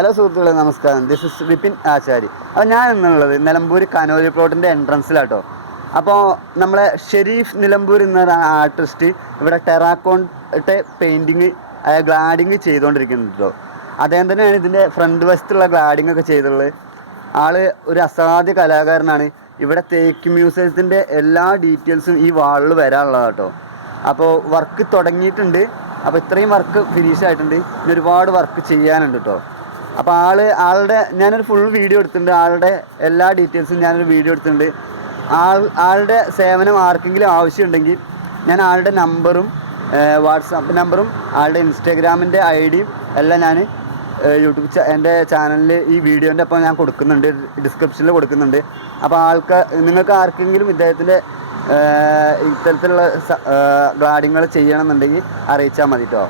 Hello സുഹൃത്തുക്കളെ, നമസ്കാരം. This is Vipin ആചാരി. അപ്പോൾ ഞാൻ എന്നുള്ളത് നിലമ്പൂർ കനോലി പ്ലോട്ടിൻ്റെ എൻട്രൻസിലാട്ടോ. അപ്പോൾ നമ്മളെ ഷെരീഫ് നിലമ്പൂർ എന്നൊരു ആർട്ടിസ്റ്റ് ഇവിടെ ടെറാക്കോണ്ടെ പെയിൻറ്റിങ് ഗ്ലാഡിങ് ചെയ്തുകൊണ്ടിരിക്കുന്നുണ്ട് കേട്ടോ. അദ്ദേഹം തന്നെയാണ് ഇതിൻ്റെ ഫ്രണ്ട് വശത്തുള്ള ഗ്ലാഡിങ് ഒക്കെ ചെയ്തിട്ടുള്ളത്. ആള് ഒരു അസാധ്യ കലാകാരനാണ്. ഇവിടെ തേക്ക് മ്യൂസിയത്തിൻ്റെ എല്ലാ ഡീറ്റെയിൽസും ഈ വാളിൽ വരാനുള്ളതാണ് കേട്ടോ. അപ്പോൾ വർക്ക് തുടങ്ങിയിട്ടുണ്ട്. അപ്പോൾ ഇത്രയും വർക്ക് ഫിനിഷ് ആയിട്ടുണ്ട്. ഇനി ഒരുപാട് വർക്ക് ചെയ്യാനുണ്ട് കേട്ടോ. അപ്പോൾ ആളുടെ ഞാനൊരു ഫുൾ വീഡിയോ എടുത്തിട്ടുണ്ട്. ആളുടെ എല്ലാ ഡീറ്റെയിൽസും ഞാനൊരു വീഡിയോ എടുത്തിട്ടുണ്ട്. ആളുടെ സേവനം ആർക്കെങ്കിലും ആവശ്യമുണ്ടെങ്കിൽ ഞാൻ ആളുടെ നമ്പറും വാട്സാപ്പ് നമ്പറും ആളുടെ ഇൻസ്റ്റാഗ്രാമിൻ്റെ ഐഡിയും എല്ലാം ഞാൻ എൻ്റെ ചാനലിൽ ഈ വീഡിയോൻ്റെ ഒപ്പം ഞാൻ കൊടുക്കുന്നുണ്ട്, ഡിസ്ക്രിപ്ഷനിൽ കൊടുക്കുന്നുണ്ട്. അപ്പോൾ നിങ്ങൾക്ക് ആർക്കെങ്കിലും ഇദ്ദേഹത്തിൻ്റെ ഇത്തരത്തിലുള്ള ഗ്ലാഡിങ്ങൾ ചെയ്യണമെന്നുണ്ടെങ്കിൽ അറിയിച്ചാൽ മതി കേട്ടോ.